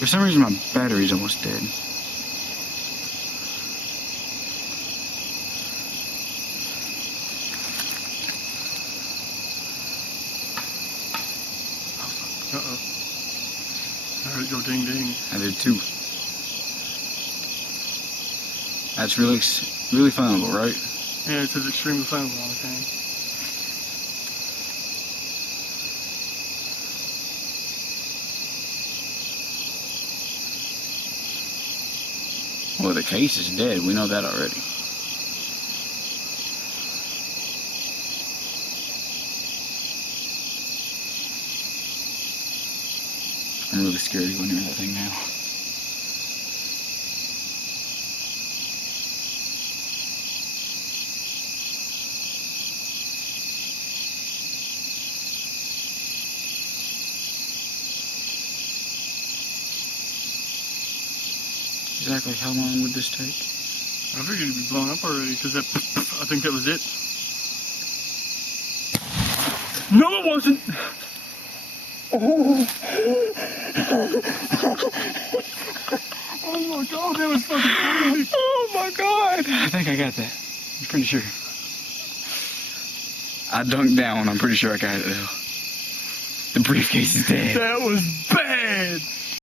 For some reason, my battery's almost dead. Uh-oh. I heard it go ding ding. I did too. That's really flammable, right? Yeah, it says extremely flammable on the can. Well, the case is dead. We know that already. I'm really scared to go near that thing now. Exactly how long would this take? I figured it'd be blown up already, because I think that was it. No, it wasn't! Oh my god, that was fucking crazy! Oh my god! I think I got that. I'm pretty sure. I dunked down. I'm pretty sure I got it though. The briefcase is dead. That was bad!